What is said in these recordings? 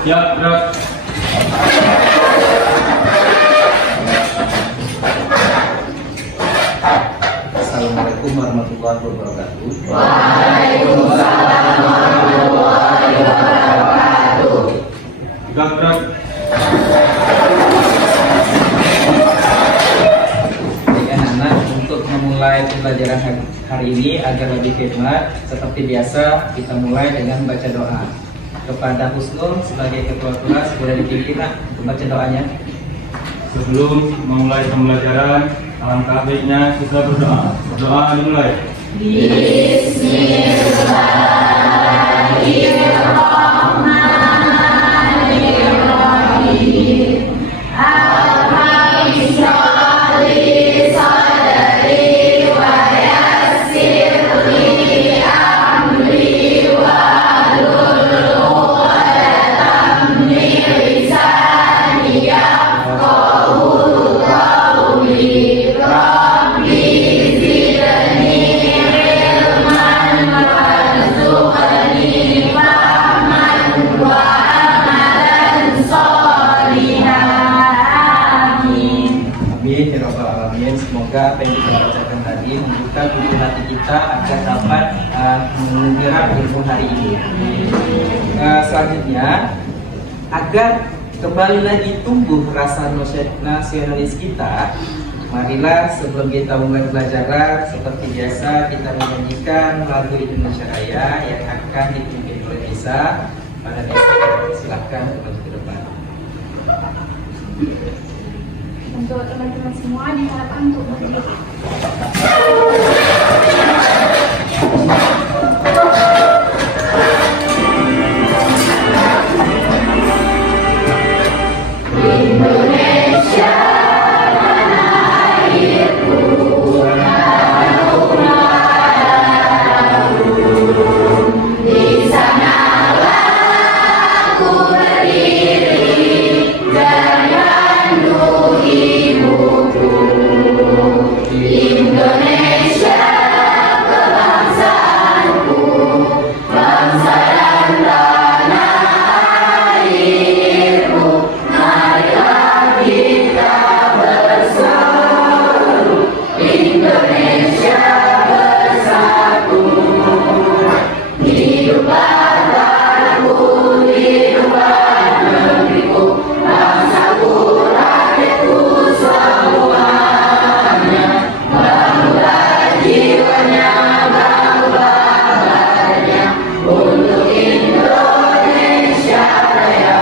Siap, gerak. Assalamualaikum warahmatullahi wabarakatuh. Waalaikumsalam warahmatullahi wabarakatuh. Gerak, gerak. Anak-anak, untuk memulai pembelajaran hari ini agar lebih khidmat, seperti biasa kita mulai dengan baca doa. Kepada Husnul sebagai ketua kelas, boleh dipimpin nak membaca doanya. Sebelum memulai pembelajaran, alangkah baiknya kita berdoa. Berdoa dimulai. Bismillahirrahmanirrahim. Al-Hamdulillah sadari wa yassirli amri wahlul 'uqdatam min lisani yafqahu qawli. Rabbi zidni ilman warzuqni fahman wa amalan sholihan. Amin. Amin ya rabbal alamin. Semoga apa yang kita bacakan tadi membuka pintu hati kita agar dapat menyerap ilmu hari ini. Selanjutnya, agar kembali lagi tumbuh rasa nasionalis kita, marilah sebelum kita mulai pelajaran seperti biasa kita menyanyikan lagu Indonesia Raya yang akan dipimpin oleh Nisa pada besok. Silakan maju ke depan. Untuk teman-teman semua diharapkan untuk berdiri. Indonesia tanah airku, di sanalah aku berdiri dan mandu ibuku. Indonesia kebangsaanku, bangsa dan tanah airku. Marilah kita bersatu, Indonesia bersatu. Hiduplah tanahku, hiduplah negeriku, bangsaku, rakyatku semuanya. Bangunlah jiwanya, bangunlah badannya untuk Indonesia Raya.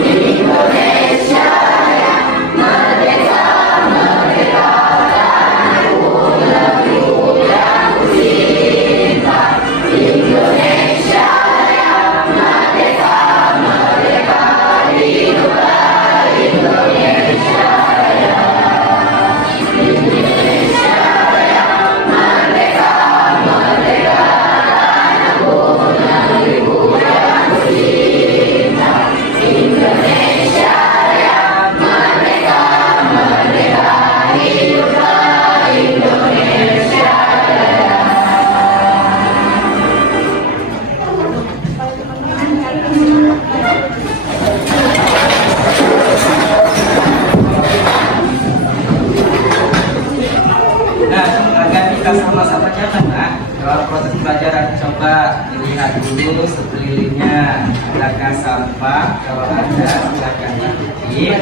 Indonesia Raya, merdeka, merdeka, tanahku, negeriku yang ku cinta. Indonesia Raya, merdeka, merdeka, hiduplah Indonesia Raya. Indonesia Raya, merdeka, merdeka, tanahku, negeriku yang ku cinta. Indonesia Raya, merdeka, merdeka, hiduplah Indonesia Raya. Pada teman-teman hari ini Nah, agar kita sama-sama catat, nah, dalam proses pelajaran coba dilihat dulu sekelilingnya adakah sampah. Kalau ada, silakan diikuti.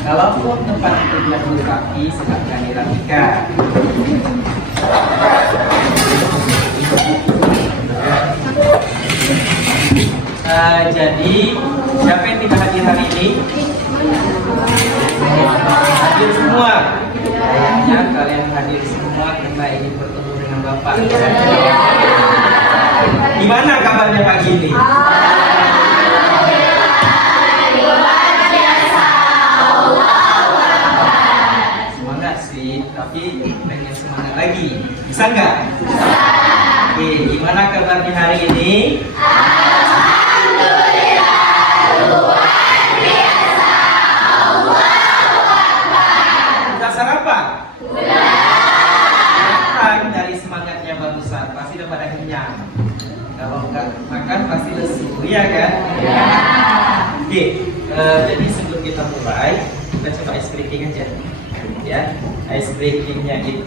Kalaupun tempat itu tidak rapi, silakan dirapikan. Jadi siapa yang tidak hadir hari ini? Hadir semua. Kayaknya kalian hadir semua karena ingin bertemu dengan Bapak. Gimana kabarnya pagi ini? Semangat sih, tapi pengen semangat lagi. Bisa nggak? Bisa. Oke, gimana kabarnya hari ini? Udah sarapan? Udah. Dari semangatnya barusan, pasti udah pada kenyang. Kalau nggak makan pasti lesu, iya kan? Oke, jadi sebelum kita mulai, kita coba ice breaking aja. Ya, ice breakingnya itu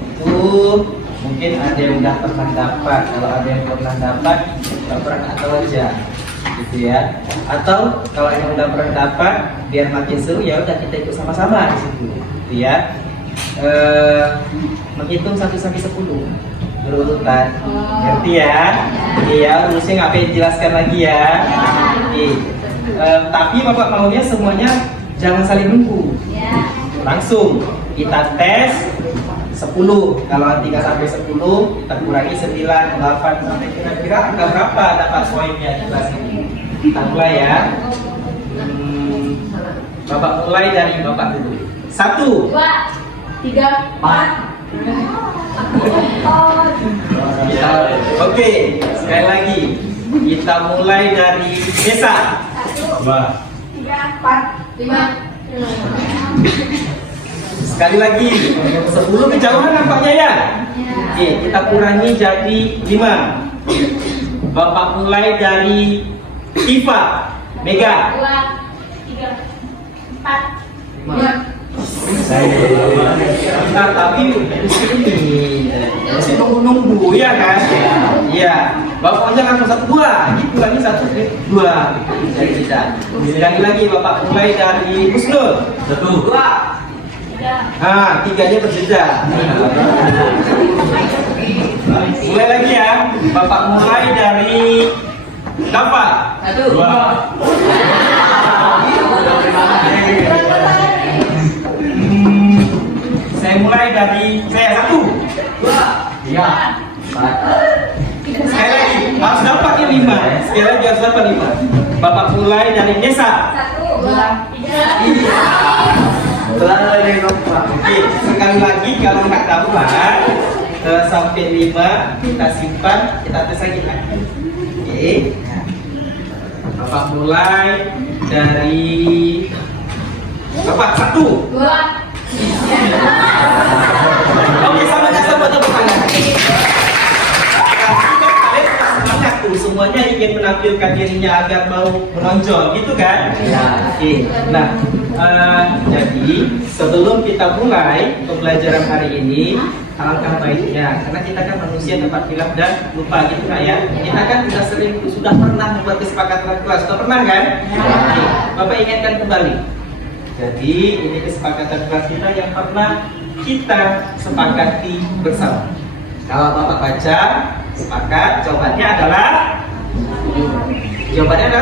mungkin ada yang udah pernah dapat. Kalau ada yang pernah dapat, nggak pernah atau aja, gitu ya. Atau kalau yang udah pernah dapat, biar makin seru ya udah kita ikut sama-sama di situ, gitu ya. Menghitung 1 sampai 10 berurutan, ngerti ya? Iya, rumusnya nggak pengen jelaskan lagi ya. Oke. Tapi bapak maunya semuanya jangan saling nunggu, langsung kita tes 10. Kalau 3 sampai 10 kita kurangi 9, 8 sampai kira-kira angka berapa dapat poinnya di kelas ini. Kita mulai ya. Bapak mulai dari bapak dulu. 1, 2, 3, 4. Oke, sekali lagi kita mulai dari Desa. 1, 2, 3, 4, 5. Sekali lagi 10 kejauhan nampaknya ya. Oke, kita kurangi jadi 5. Bapak mulai dari Tifa, Mega. 2, 3, 4, 5. Nah, tapi ini masih nunggu ya kan? Iya. Bapaknya langsung 1, 2, gitu lagi 1, 2. Jadi tidak. Sekali lagi bapak mulai dari Husnul. 1, 2. 3. 3-nya berbeda. Mulai lagi ya. Bapak mulai dari Dafa. 2, Saya mulai dari saya 1, 2, 3, 4. Sekali lagi harus dapat ya 5. Sekali lagi harus dapat 5. Bapak mulai dari Desa. 1, 2, 3. Oke, sekali lagi kalau nggak dapat sampai 5 kita simpan, kita tes lagi. Oke. Bapak mulai dari Bapak 1. 2. Oke, sama tepuk tangan. Kalian semangat tuh, semuanya ingin menampilkan dirinya agar mau menonjol, gitu kan? Ya. Oke. Nah, jadi sebelum kita mulai pembelajaran hari ini, alangkah baiknya karena kita kan manusia tempat hilaf dan lupa, gitu kan ya? Kita kan sudah pernah membuat kesepakatan kelas, sudah pernah kan? Oke. Bapak ingatkan kembali. Jadi ini kesepakatan kelas kita yang pernah kita sepakati bersama. Kalau Bapak baca sepakat, jawabannya adalah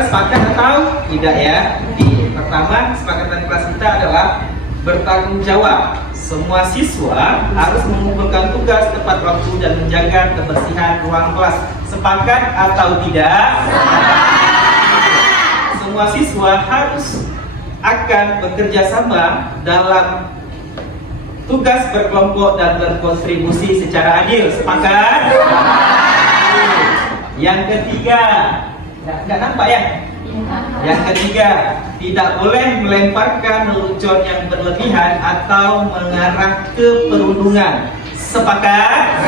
sepakat atau tidak ya. Pertama, kesepakatan kelas kita adalah bertanggung jawab. Semua siswa harus mengumpulkan tugas tepat waktu dan menjaga kebersihan ruang kelas. Sepakat atau tidak? Semua siswa harus akan bekerja sama dalam tugas berkelompok dan berkontribusi secara adil. Sepakat? Yang ketiga, nggak nampak ya? Yang ketiga, tidak boleh melemparkan lelucon yang berlebihan atau mengarah ke perundungan. Sepakat?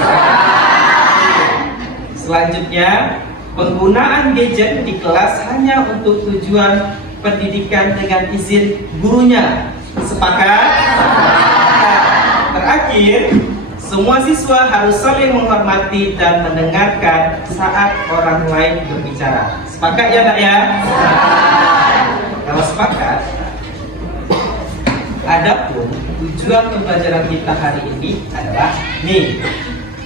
Selanjutnya, penggunaan gadget di kelas hanya untuk tujuan pendidikan dengan izin gurunya. Sepakat? Terakhir, semua siswa harus saling menghormati dan mendengarkan saat orang lain berbicara. Sepakat ya nak ya? Kalau sepakat, adapun tujuan pembelajaran kita hari ini adalah nih.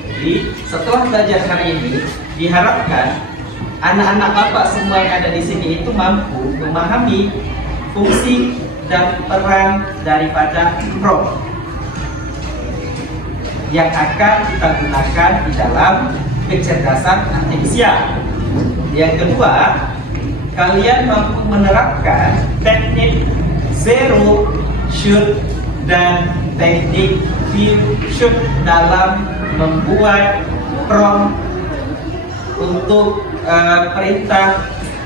Jadi setelah belajar hari ini, diharapkan anak-anak bapak semua yang ada di sini itu mampu memahami fungsi dan peran daripada prompt yang akan kita gunakan di dalam kecerdasan artifisial. Yang kedua, kalian mampu menerapkan teknik zero shoot dan teknik few shoot dalam membuat prompt untuk perintah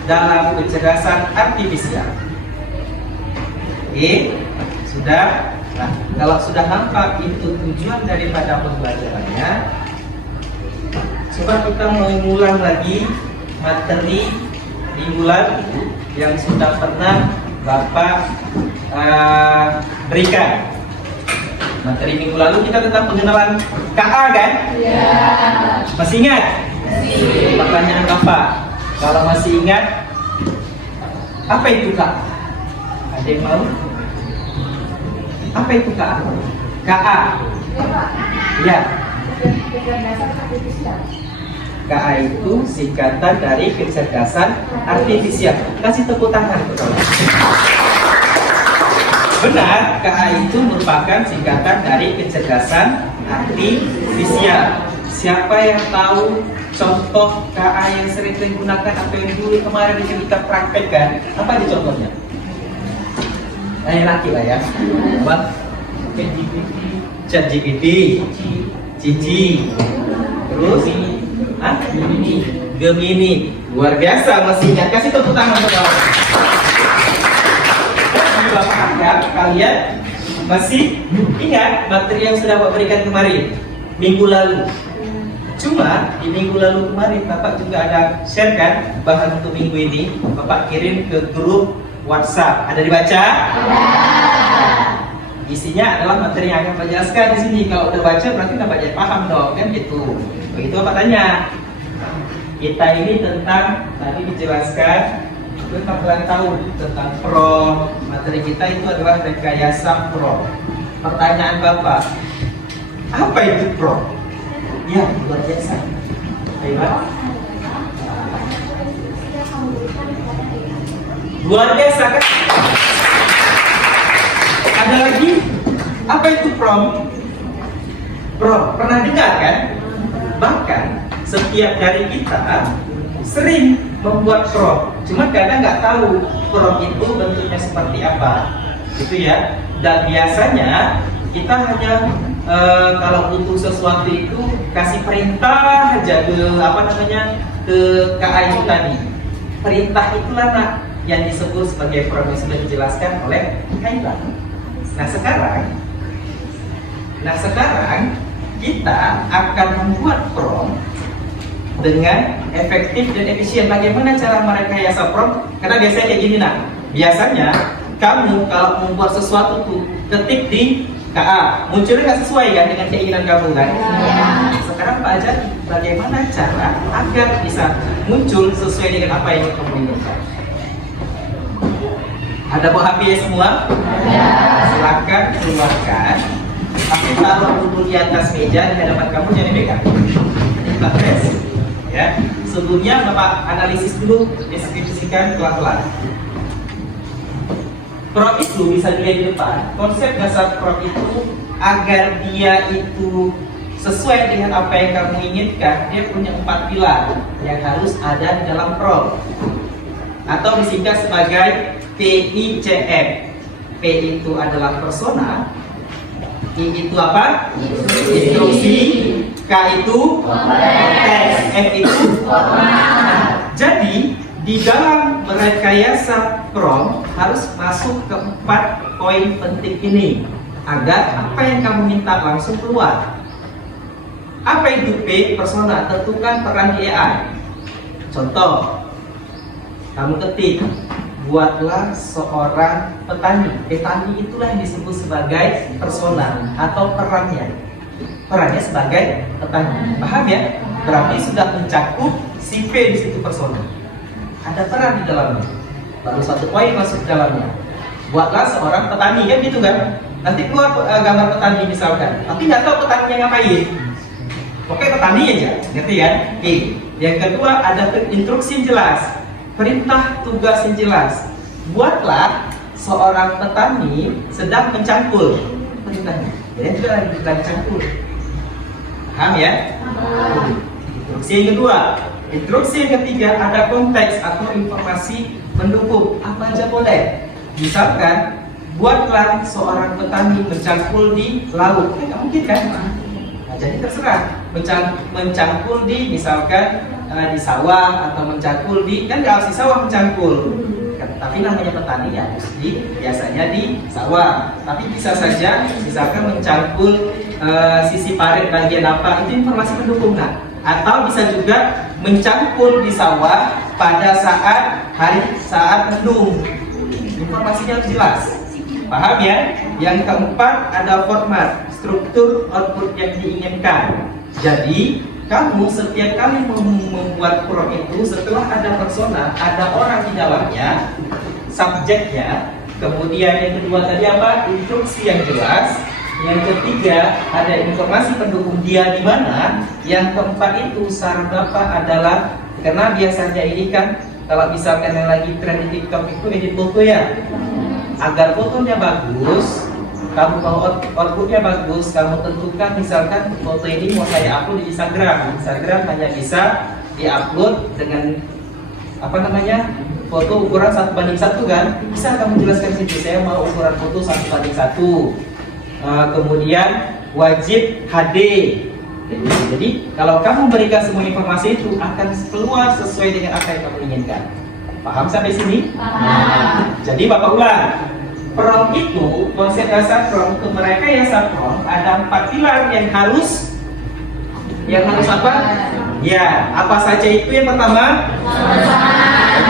dalam kecerdasan artifisial. Oke, sudah. Nah, kalau sudah nampak itu tujuan daripada pembelajarannya, coba kita mengulang lagi materi minggu lalu yang sudah pernah Bapak berikan. Materi minggu lalu kita tentang pengenalan KA kan? Iya. Masih ingat? Masih. Pertanyaan Bapak, kalau masih ingat, apa itu KA? Ada yang mau? Apa itu KA? KA. Ya Pak. Ya. Kecerdasan artifisial. KA itu singkatan dari kecerdasan artifisial. Kasih tepuk tangan untuk kamu. Benar, KA itu merupakan singkatan dari kecerdasan artifisial. Siapa yang tahu contoh KA yang sering digunakan apa yang dulu kemarin kita praktekkan? Apa itu contohnya? Yang laki lah ya. Apa? ChatGPT, Cici, terus Gemini. Luar biasa mesinnya. Kasih tepuk tangan untuk kamu. Bapak harap kalian masih ingat materi yang sudah Bapak berikan kemarin minggu lalu. Cuma di minggu lalu kemarin Bapak juga ada share kan bahan untuk minggu ini. Bapak kirim ke grup WhatsApp. Ada dibaca? Isinya adalah materi yang akan Bapak jelaskan di sini. Kalau udah baca berarti Bapak jadi paham dong, kan gitu. Begitu Bapak tanya. Kita ini tentang tadi dijelaskan tentang kalian tahu tentang prom. Materi kita itu adalah rekayasa prom. Pertanyaan Bapak, apa itu prom? Ya, luar biasa. Hebat. Luar biasa kan? Ada lagi? Apa itu prom? Prom, pernah dengar kan? Bahkan setiap dari kita sering membuat prom, cuma kadang nggak tahu prom itu bentuknya seperti apa, gitu ya. Dan biasanya kita hanya kalau butuh sesuatu itu kasih perintah aja ke ke KA itu tadi. Perintah itulah yang disebut sebagai prom yang sudah dijelaskan oleh Haidar. Nah sekarang kita akan membuat prom dengan efektif dan efisien. Bagaimana cara merekayasa prom? Karena biasanya kayak gini biasanya kamu kalau membuat sesuatu tuh ketik di KA, munculnya nggak sesuai kan dengan keinginan kamu kan? Sekarang Pak ajar bagaimana cara agar bisa muncul sesuai dengan apa yang kamu inginkan. Ada buah HP ya semua? Silakan keluarkan. Tapi taruh dulu di atas meja di hadapan kamu, jangan pegang. Kita tes. Ya, sebelumnya Bapak analisis dulu, deskripsikan pelan-pelan. Prom itu bisa dilihat di depan. Konsep dasar prom itu agar dia itu sesuai dengan apa yang kamu inginkan, dia punya 4 pilar yang harus ada di dalam prom. Atau disingkat sebagai PICM. P itu adalah persona, I itu apa? Instruksi, K itu konteks, F itu jadi di dalam merekayasa prom harus masuk ke 4 poin penting ini agar apa yang kamu minta langsung keluar. Apa itu P? Persona, tentukan peran di AI. Contoh, kamu ketik, buatlah seorang petani. Petani itulah yang disebut sebagai persona atau perannya. Perannya sebagai petani. Paham ya? Berarti sudah mencakup si P di situ persona. Ada peran di dalamnya. Baru 1 poin masuk ke dalamnya. Buatlah seorang petani, kan gitu kan? Nanti keluar gambar petani misalkan, tapi nggak tahu petaninya ngapain. Oke, petani aja, ngerti kan? Oke. Yang kedua ada instruksi yang jelas, perintah tugas yang jelas. Buatlah seorang petani sedang mencangkul perintahnya. Jadi juga lagi cangkul. Paham ya? Instruksi yang kedua. Instruksi yang ketiga ada konteks atau informasi mendukung. Apa aja boleh. Misalkan, buatlah seorang petani mencangkul di laut. Nggak mungkin kan? Nah, jadi terserah. Mencangkul di misalkan di sawah atau mencangkul di, kan nggak harus di sawah mencangkul. Tapi namanya petani ya biasanya di sawah. Tapi bisa saja misalkan mencangkul sisi parit bagian apa, itu informasi pendukung kan? Atau bisa juga mencampur di sawah pada saat mendung. Informasinya harus jelas. Paham ya? Yang keempat ada format, struktur output yang diinginkan. Jadi kamu setiap kali membuat prom itu, setelah ada persona, ada orang di dalamnya, subjeknya. Kemudian yang kedua tadi apa? Instruksi yang jelas. Yang ketiga ada informasi pendukung dia di mana. Yang keempat itu saran Bapak adalah, karena biasanya ini kan kalau misalkan yang lagi tren di TikTok itu edit foto ya. Agar fotonya bagus, kamu mau outputnya bagus, kamu tentukan misalkan foto ini mau saya upload di Instagram. Instagram hanya bisa diupload dengan apa namanya, foto ukuran 1:1 kan. Bisa kamu jelaskan situ, saya mau ukuran foto 1:1. Kemudian wajib HD. Jadi kalau kamu berikan semua informasi itu akan keluar sesuai dengan apa yang kamu inginkan. Paham sampai sini? Jadi Bapak ulang. Prom itu, konsep dasar prom untuk merekayasa prom ada 4 pilar yang harus apa? Ya, apa saja itu? Yang pertama?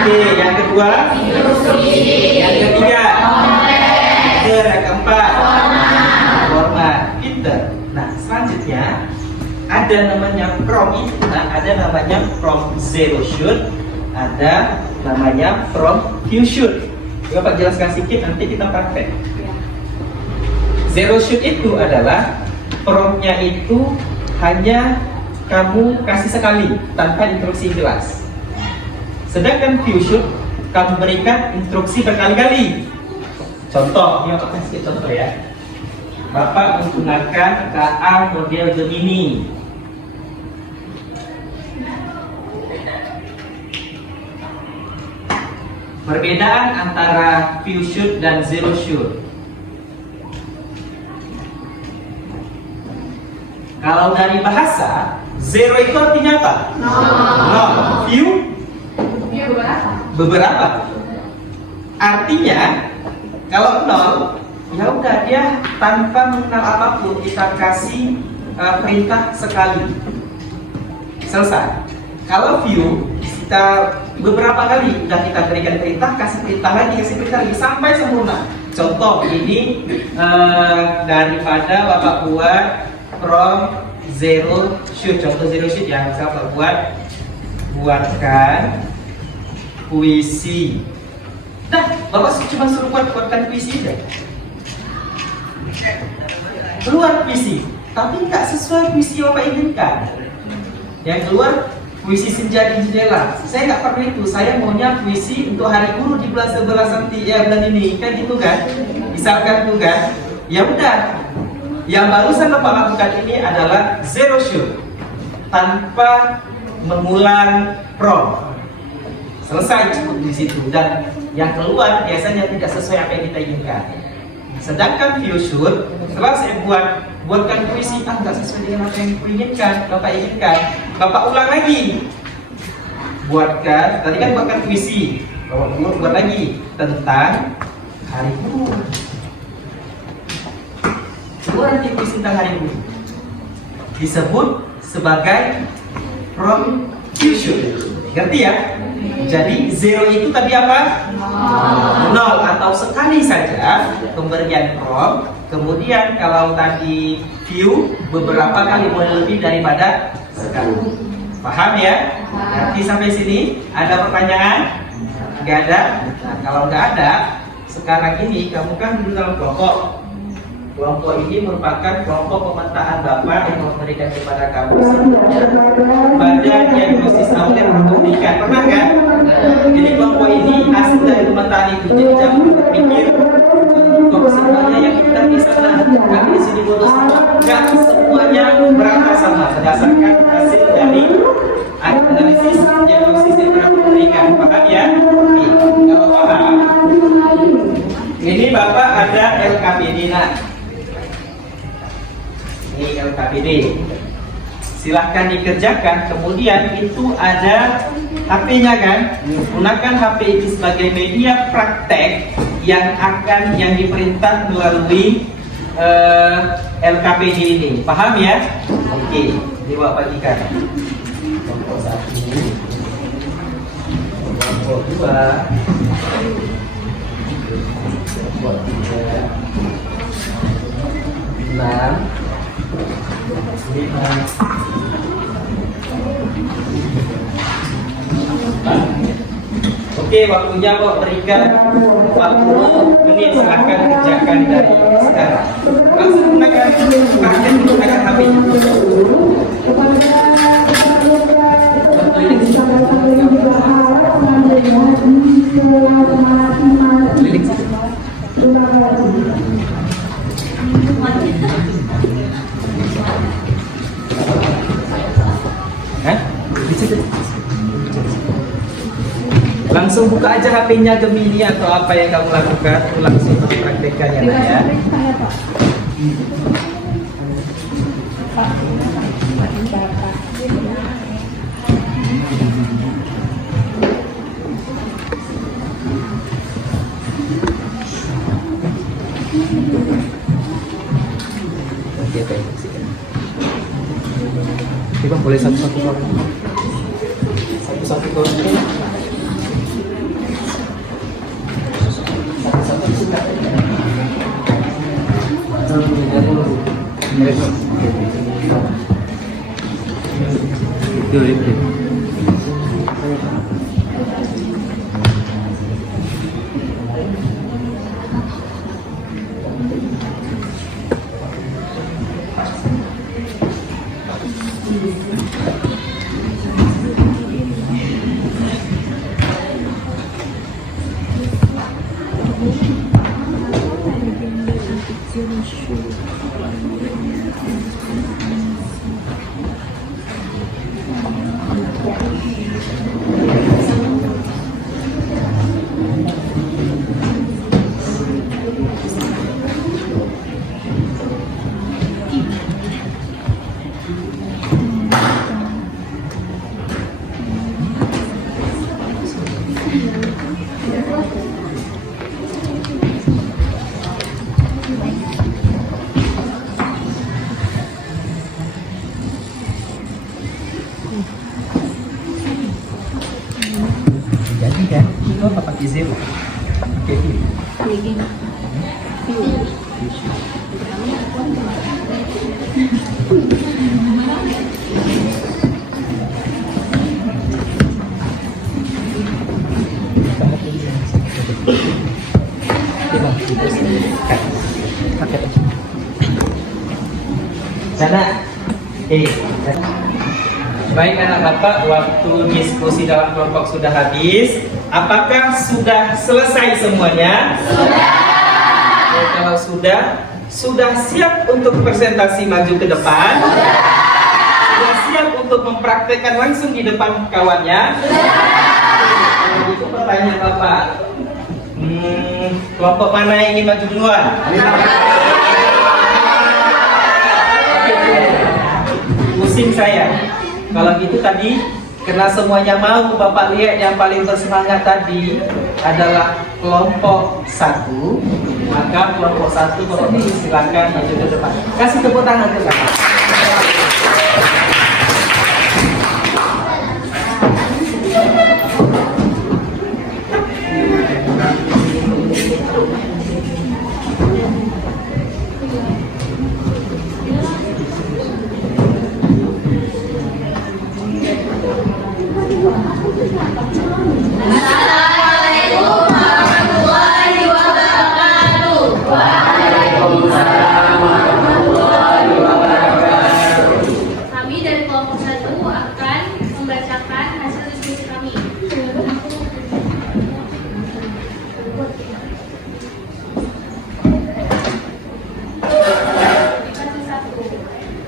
Oke, yang kedua? Yang ketiga? Yang keempat? Format. Pinter. Nah, selanjutnya ada namanya prom itu, ada namanya prom zero shoot, ada namanya prom few shoot. Bapak jelaskan sedikit, nanti kita praktek. Zero shoot itu adalah promnya itu hanya kamu kasih sekali tanpa instruksi jelas. Sedangkan few shoot kamu berikan instruksi berkali-kali. Contoh, ini Bapak kasih contoh ya. Bapak menggunakan KA model Gemini. Perbedaan antara few shoot dan zero shoot. Kalau dari bahasa, zero itu artinya apa? Nol. Few? Beberapa. Artinya, kalau nol, ya udah dia tanpa mengenal apapun, kita kasih perintah sekali. Selesai. Kalau few, kita beberapa kali udah kita berikan perintah, kasih perintah lagi sampai sempurna. Contoh ini daripada Bapak buat prom zero shoot. Contoh zero shoot yang saya buatkan puisi. Nah, Bapak cuma suruh buatkan puisi aja. Keluar puisi, tapi nggak sesuai puisi yang Bapak inginkan. Yang keluar puisi senja di jendela. Saya nggak perlu itu. Saya maunya puisi untuk hari guru di bulan 11 nanti ya, bulan ini kan gitu kan. Misalkan itu kan. Ya udah. Yang barusan Bapak lakukan ini adalah zero shoot tanpa mengulang prom. Selesai cukup di situ, dan yang keluar biasanya tidak sesuai apa yang kita inginkan. Sedangkan few shoot, setelah saya buatkan puisi, nggak sesuai dengan apa yang kuinginkan, Bapak inginkan, Bapak ulang lagi. Buatkan, tadi kan buatkan puisi, Bapak buat lagi tentang hari guru. Keluar nanti puisi tentang hari guru, disebut sebagai prom few shoot. Ngerti ya? Jadi zero itu tadi apa? Nol atau sekali saja pemberian prom. Kemudian kalau tadi few, beberapa kali, boleh lebih daripada sekali. Paham ya? Nanti sampai sini ada pertanyaan? Nggak ada? Nah, kalau nggak ada, sekarang ini kamu kan dulu dalam kelompok. Kelompok ini merupakan kelompok pemetaan Bapak yang memberikan kepada kamu pada diagnosis auler pemberikan. Pernah kan? Jadi kelompok ini hasil dari pemetaan itu. Jadi jangan berpikir kok semuanya yang kita bisa kami di sini bodoh semua. Enggak, semuanya berangkat sama berdasarkan hasil dari analisis diagnosis yang pernah memberikan. Paham ya? Kalau paham, ini Bapak ada LKPD. Nah, ini LKPD, silahkan dikerjakan. Kemudian itu ada HP-nya kan, gunakan HP itu sebagai media praktek yang diperintah melalui LKPD ini. Paham ya? Oke, ini Bapak bagikan. Contoh 1. kelompok 2, kelompok 3, 6, 5, 4. Oke, waktunya kok berikan 40 menit, silahkan kerjakan dari sekarang. Langsung gunakan praktek menggunakan HP. Keliling situ. Hah? Di situ. Langsung buka aja HP-nya Gemini atau apa yang kamu lakukan, langsung praktekkan ya Nak ya. Oke, baik. Oke Bang, boleh satu-satu Bang. Satu-satu Bang. Itu. Jadi kan, itu apa pakai zero? Pakai ini. Sana, baik anak bapak, waktu diskusi dalam kelompok sudah habis. Apakah sudah selesai semuanya? Sudah. Kalau sudah siap untuk presentasi maju ke depan? Sudah siap untuk mempraktekkan langsung di depan kawannya? Sudah. Itu pertanyaan bapak. Kelompok mana yang ingin maju duluan? Pusing saya. Kalau gitu tadi, karena semuanya mau, bapak lihat yang paling bersemangat tadi adalah kelompok 1. Maka kelompok 1 bapak silakan maju ke depan. Kasih tepuk tangan ke bapak. Assalamualaikum warahmatullahi wabarakatuh. Waalaikumsalam warahmatullahi wabarakatuh. Kami dari kelompok 1 akan membacakan hasil diskusi kami. Diskusi 1.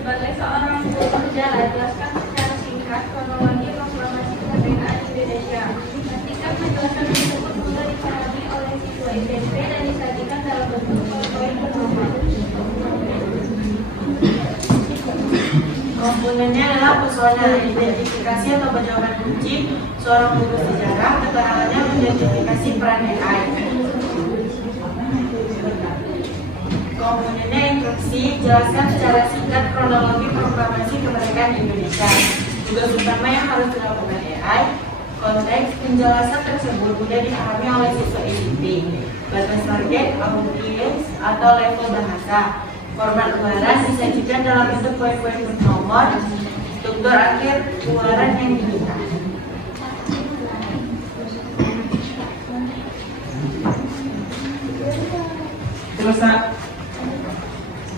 Sebagai seorang pekerja, jelaskan secara singkat kronologi proklamasi kemerdekaan Indonesia. Pastikan penjelasan tersebut mudah dipahami oleh siswa SMP dan disajikan dalam bentuk PowerPoint bernama. Komponennya adalah pesona, identifikasi atau jawaban kunci, seorang guru sejarah, keterangannya mengidentifikasi peran AI. Komponennya instruksi, jelaskan secara singkat kronologi proklamasi kemerdekaan Indonesia. Tugas utama yang harus dilakukan AI, konteks penjelasan tersebut mudah dipahami oleh siswa SMP, batas target, audiens, atau level bahasa. Format ularan disajikan dalam bentuk poin-poin bernomor, struktur akhir ularan yang diminta. Terus nak?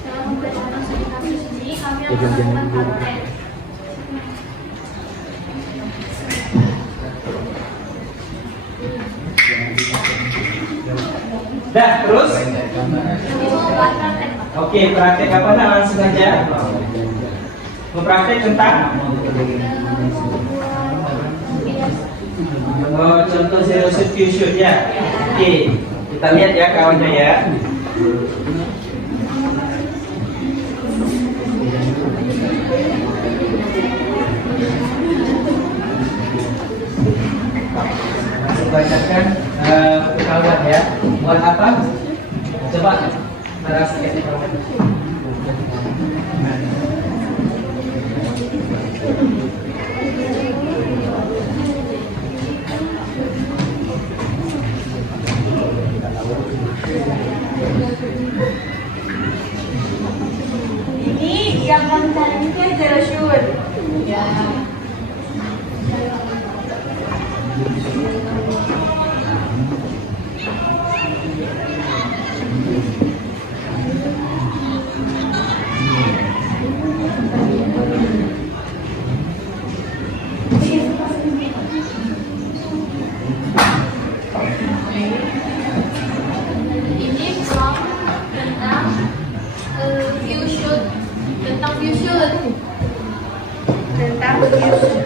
Dalam membacakan kasus ini, kami akan melakukan praktek. Dah, terus? Kami mau buat praktek, Pak. Oke, praktek apa nak langsung aja? Mempraktek tentang? Oh, contoh zero substitution ya. Oke, kita lihat ya kawannya ya. Bacakan kawan ya. Buat apa? Coba narasikan. Ini yang kontennya zero shoot. Ya. Ini from tentang view shoot, tentang view shoot, tentang view shoot,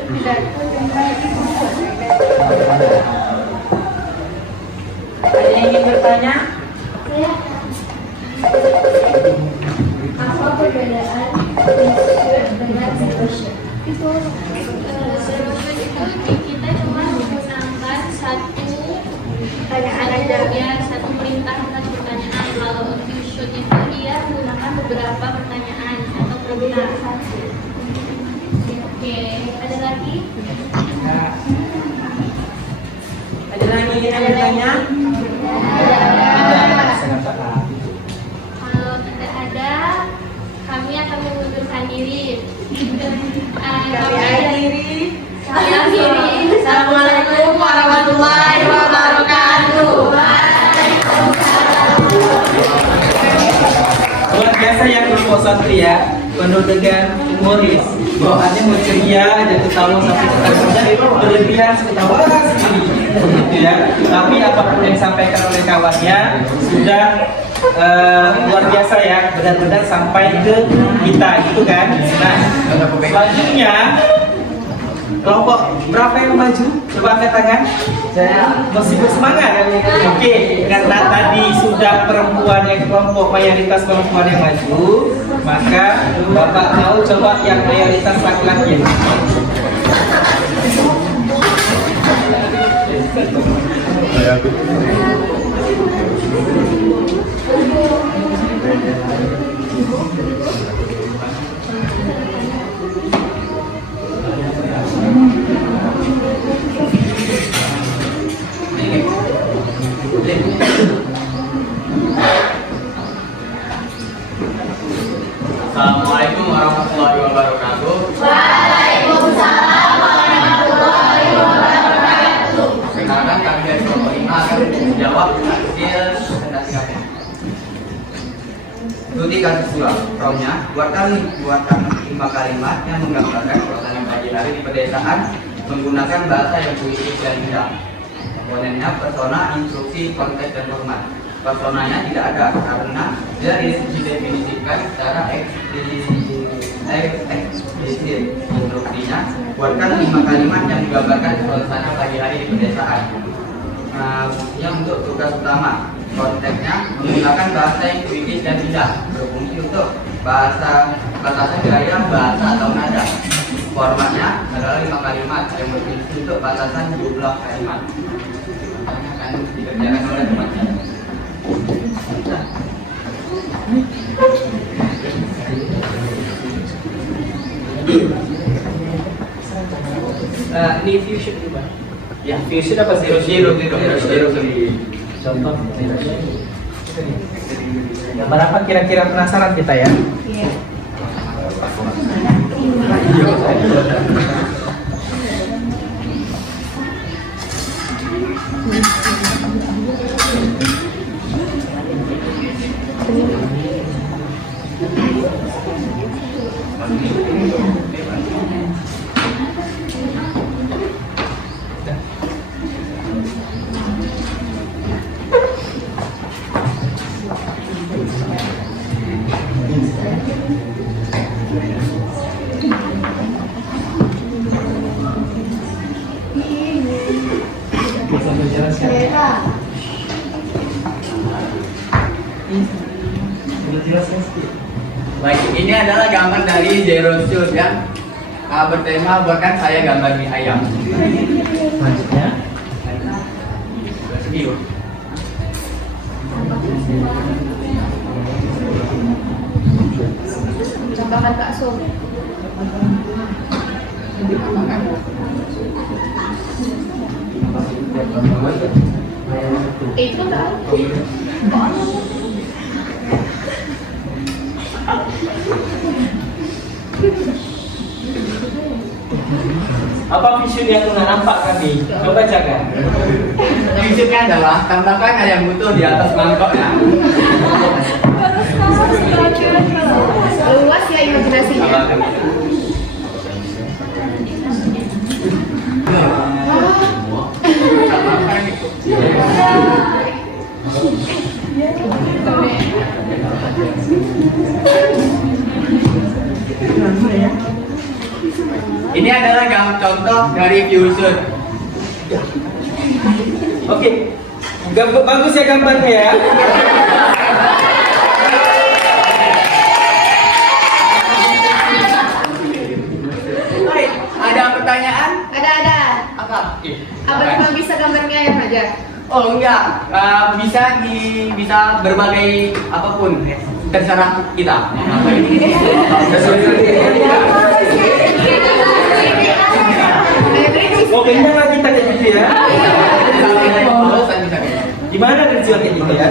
Ada yang ingin bertanya? Apa perbedaan view shoot dengan zero shoot? Zero shoot itu kita cuma menggunakan satu pertanyaan aja, ya, satu perintah atas pertanyaan. Kalau view shoot itu dia menggunakan beberapa pertanyaan atau perintah. Oke, ada lagi? Ada lagi yang ingin bertanya? Kalau tidak ada, kami akan mengundurkan diri. Kami akhiri. Kami akhiri. Assalamualaikum warahmatullahi wabarakatuh. Luar biasa ya kelompok satu ya, penuh dengan humoris. Bawaannya mau ceria, aja ketawa sampai ketawa berlebihan ketawa sekali, gitu ya. Tapi apapun yang disampaikan oleh kawannya sudah luar biasa ya, benar-benar sampai ke kita, gitu kan. Nah, selanjutnya kelompok berapa yang maju? Coba angkat tangan. Saya masih bersemangat. Oke, karena tadi sudah perempuan yang kelompok mayoritas perempuan yang maju, maka Bapak mau coba yang mayoritas laki-laki. Assalamualaikum warahmatullahi wabarakatuh. Waalaikumsalam warahmatullahi wabarakatuh. Perkenalkan kami dari kelompok 5 akan menjawab hasil presentasi kami. Studi kasus ulang. Promnya, buatkan 5 kalimat yang menggambarkan suasana pagi hari di pedesaan menggunakan bahasa yang puitis dan indah. Komponennya persona, instruksi, konteks, dan format. Personanya tidak ada karena dia didefinisikan secara eksplisit. Instruksinya, buatkan 5 kalimat yang menggambarkan suasana pagi hari di pedesaan. Fungsinya untuk tugas utama. Konteksnya menggunakan bahasa yang puitis dan indah, berfungsi untuk batasan gaya, bahasa atau nada. Formatnya adalah 5 kalimat yang berfungsi untuk batasan jumlah kalimat. Akan dikerjakan oleh teman-teman. Ini fusion juga. Ya, Fusion apa zero? zero. Contoh. Gambar apa kira-kira penasaran kita ya? Iya. Bisa menjelaskan? Boleh jelaskan sedikit? Baik, ini adalah gambar dari Zero Shoot yang bertema buatkan saya gambar mie ayam. Selanjutnya, Video. Contohkan bakso. Itu kan? apa vision yang nggak nampak kami? Coba jaga. Prinsipnya adalah tambahkan ayam utuh di atas mangkoknya. Luas ya imajinasinya. Tambahkan itu. Ini adalah contoh dari fusion. Oke, bagus ya gambarnya ya. Baik, ada pertanyaan? Ada. Apa? Apa cuma bisa gambar mie ayam aja? Oh enggak, bisa berbagai apapun, terserah kita. Oh, kenyang lah kita kayak gitu ya. Gimana Rizwan kayak gitu ya?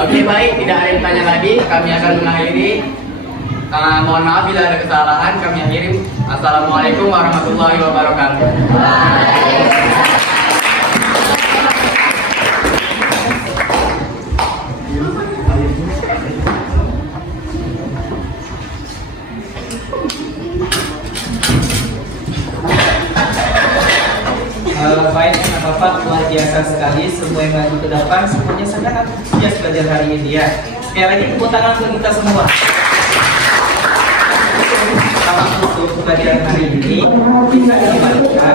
Oke baik, tidak ada yang tanya lagi. Kami akan mengakhiri. Mohon maaf bila ada kesalahan. Kami akhiri. Assalamualaikum warahmatullahi wabarakatuh. Baik, Bapak luar biasa sekali. Semua yang maju ke depan, semuanya sangat antusias belajar hari ini ya. Sekali lagi tepuk tangan untuk kita semua. Selamat untuk pelajaran hari ini bisa dibaca.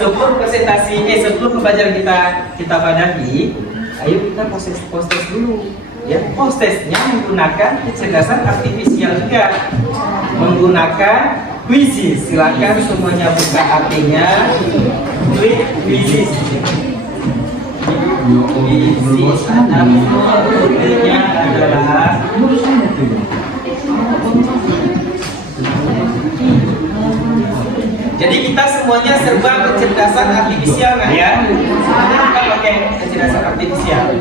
Sebelum presentasi, sebelum pembelajaran kita padahi, ayo kita proses dulu. Ya, prosesnya menggunakan kecerdasan artifisial juga, menggunakan quizzes. Silakan semuanya buka HP-nya, klik quizzes. Quizzes nya adalah jadi kita semuanya serba kecerdasan artifisial nggak ya? Semuanya kita pakai kecerdasan artifisial.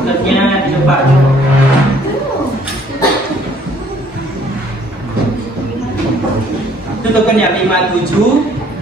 Dokternya di depan. Itu tokennya 57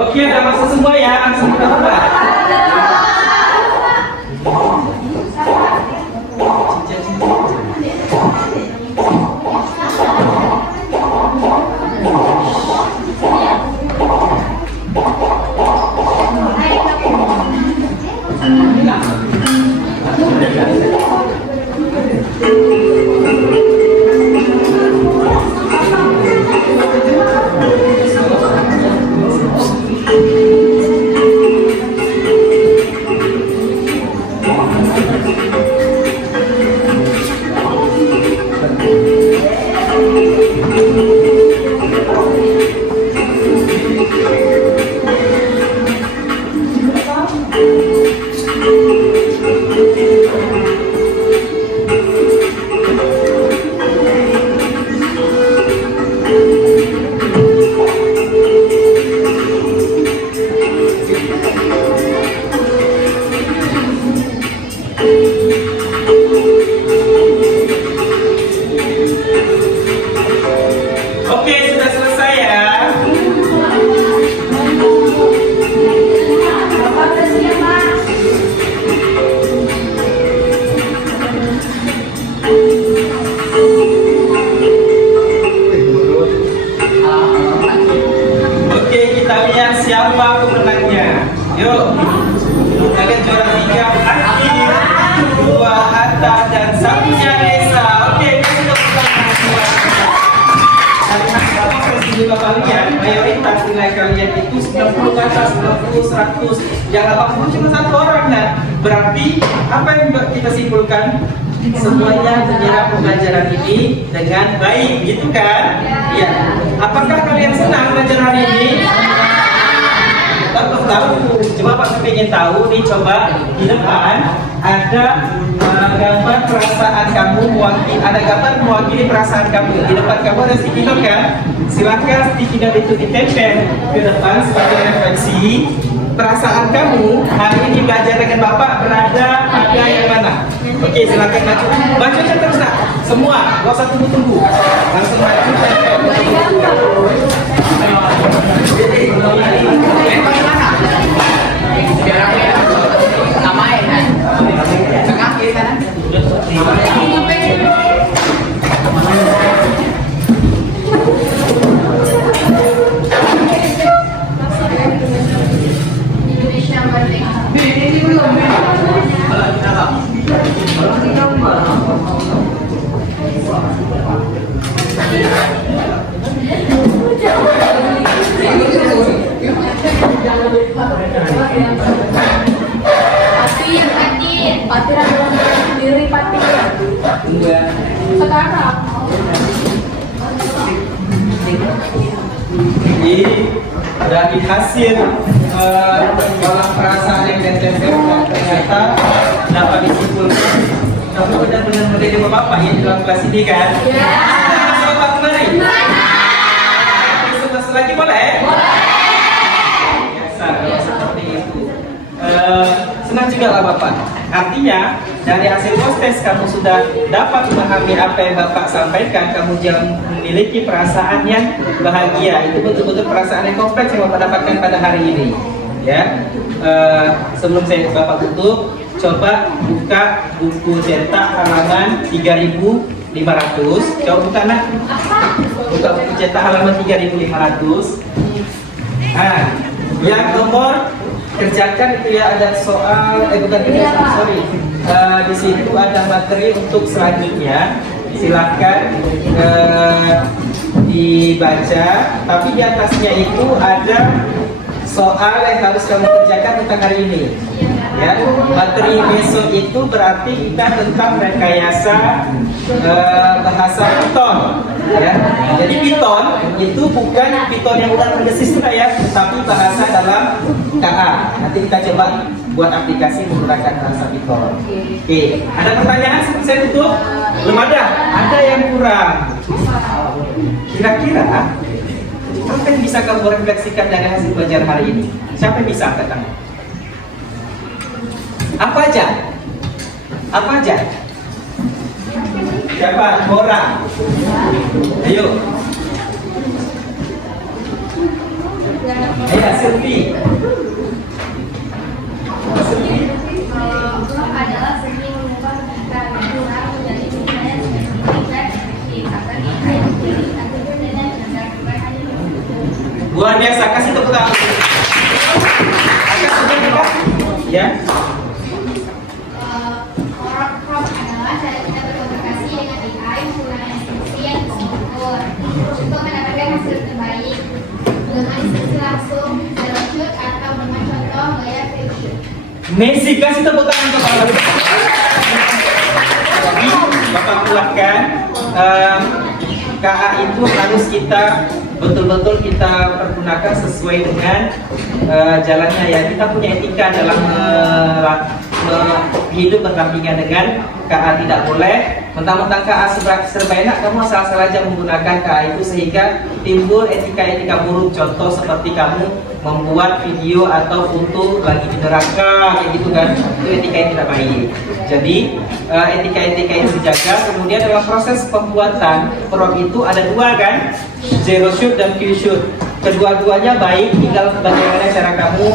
Oke, udah masuk semua ya, langsung kita buka. Oke, sudah selesai ya. Oke, kita lihat siapa pemenangnya. Yuk, kalian juara 3 Akil, 2 Atta, dan 1-nya Reza. Oke, kita sudah bersama. Karena versi kalian, mayoritas nilai kalian itu 90 ke atas, 90, 100. Yang 80 cuma 1 orang. Nah, berarti apa yang kita simpulkan? Semuanya menyerap pembelajaran ini dengan baik, gitu kan? Ya. Apakah kalian senang belajar hari ini? Tahu. Cuma Pak ingin tahu nih, coba di depan ada gambar perasaan kamu, ada gambar mewakili perasaan kamu. Di depan kamu ada sticky note kan? Silakan sticky note itu ditempel ke depan sebagai refleksi. Perasaan kamu hari ini belajar dengan Bapak berada pada yang mana? Oke, silakan maju. Maju aja terus nak. Semua, nggak usah tunggu-tunggu. Langsung maju. Indonesia Merdeka. Patir adalah diri patir. Sekarang. Jadi dari hasil dalam perasaan yang ditempelkan ternyata dapat disimpulkan kamu benar-benar menjadi bapak ya di dalam kelas ini kan? Ya. Bapak kemari? Sebentar lagi boleh? Biasa seperti itu. Senang juga lah Bapak. Artinya dari hasil tes kamu sudah dapat memahami apa yang Bapak sampaikan. Kamu jangan memiliki perasaan yang bahagia. Itu betul-betul perasaan yang kompleks yang Bapak dapatkan pada hari ini. Ya, sebelum saya Bapak tutup, coba buka buku cetak halaman 3500. Coba buka nak. Buka buku cetak halaman 3500. Nah, yang nomor kerjakan itu ya, ada soal, bukan kerjakan, sorry. Di situ ada materi untuk selanjutnya. Silakan dibaca. Tapi di atasnya itu ada soal yang harus kamu kerjakan tentang hari ini. Ya, materi besok itu berarti kita tentang rekayasa bahasa Python. Ya, jadi piton itu bukan piton yang udah tergesis sudah ya, tapi bahasa dalam KA. Nanti kita coba buat aplikasi menggunakan bahasa piton. Oke, ada pertanyaan seperti saya tutup? Belum ada? Ada yang kurang? Kira-kira apa yang bisa kamu refleksikan dari hasil pelajaran hari ini? Siapa yang bisa angkat tangan? Apa aja? Apa aja? Siapa? Orang. Ayo. Ayo, Silvi. adalah seni mengubah logika yang kurang menjadi logika yang tidak efektif agar diakhiri atau berbeda dengan perubahan itu. Luar biasa, kasih tepuk tangan. Angkat sebentar kita. Ya. Orang prompt adalah cara kita berkomunikasi dengan AI menggunakan instruksi yang tersebut untuk mendapatkan hasil terbaik dengan instruksi langsung, zero shoot, atau dengan contoh gaya preview. Messi, kasih tepuk tangan kepada Jadi, Bapak kuatkan KA itu harus kita betul-betul kita pergunakan sesuai dengan jalannya ya. Kita punya etika dalam hidup berdampingan dengan KA. Tidak boleh mentang-mentang KA serba enak kamu asal-asal aja menggunakan KA itu sehingga timbul etika-etika buruk. Contoh seperti kamu membuat video atau foto lagi di neraka kayak gitu kan, itu etika yang tidak baik. Jadi etika-etika itu dijaga. Kemudian dalam proses pembuatan prompt itu ada dua kan, zero shoot dan kill shoot. Kedua-duanya baik, tinggal bagaimana cara kamu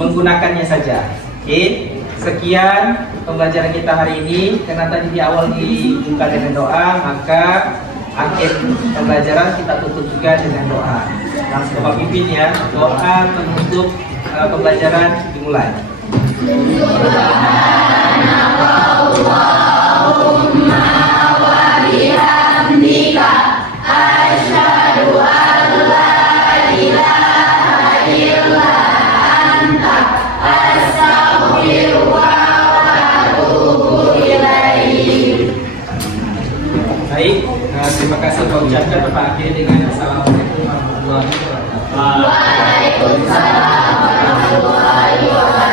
menggunakannya saja. Oke, sekian pembelajaran kita hari ini. Karena tadi di awal dibuka dengan doa, maka akhir pembelajaran kita tutup juga dengan doa. Langsung Bapak pimpin ya, doa penutup pembelajaran dimulai. Baik, terima kasih Pak ucapkan. Bapak akhiri dengan Assalamualaikum warahmatullahi wabarakatuh. Waalaikumsalam warahmatullahi wabarakatuh.